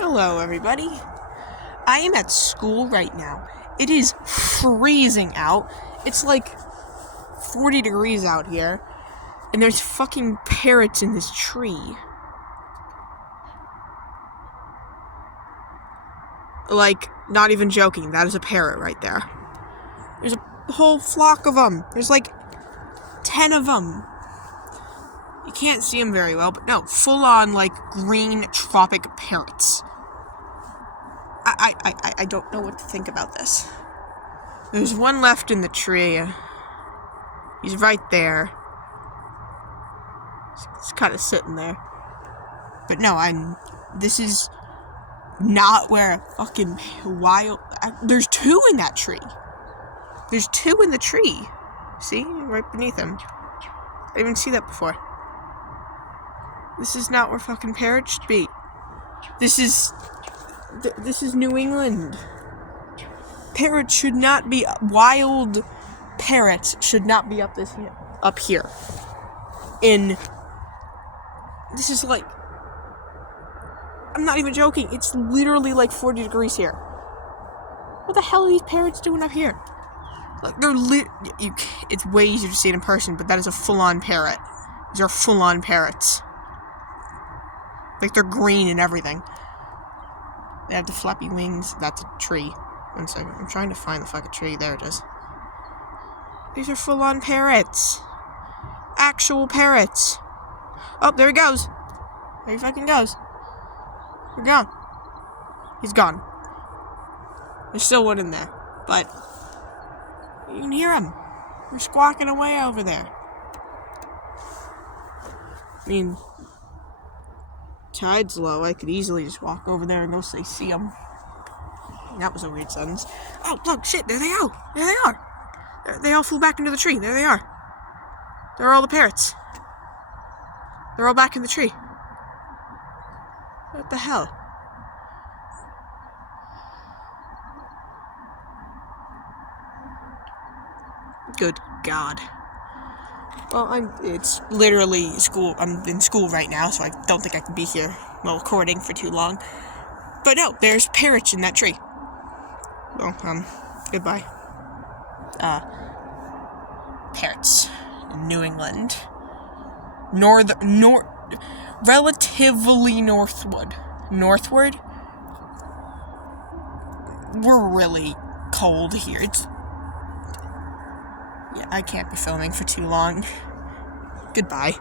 Hello, everybody. I am at school right now. It is freezing out. It's like 40 degrees out here. And there's fucking parrots in this tree. Like, not even joking. That is a parrot right there. There's a whole flock of them. There's like 10 of them. You can't see them very well, but no, full-on, like, green tropic parrots. I don't know what to think about this. There's one left in the tree. He's right there. He's kind of sitting there. But no, this is not where fucking wild... There's two in that tree. There's two in the tree. See? Right beneath him. I didn't even see that before. This is not where fucking parrots should be. This is New England. Parrots should not be... Wild parrots should not be up here. This is like... I'm not even joking. It's literally like 40 degrees here. What the hell are these parrots doing up here? Like, it's way easier to see it in person, but that is a full-on parrot. These are full-on parrots. Like, they're green and everything. They have the flappy wings. That's a tree. 1 second. I'm trying to find the fucking tree. There it is. These are full-on parrots. Actual parrots. Oh, there he goes. There he fucking goes. We're gone. He's gone. There's still one in there. But you can hear him. They're squawking away over there. I mean... Tide's low, I could easily just walk over there and go see them. That was a weird sentence. Oh, look, shit, there they go. There they are. They all flew back into the tree. There they are. There are all the parrots. They're all back in the tree. What the hell? Good God. Well, it's literally school. I'm in school right now, so I don't think I can be here while recording for too long. But no, there's parrots in that tree. Well, goodbye. Parrots. New England. Relatively northward. Northward? We're really cold here. Yeah, I can't be filming for too long. Goodbye.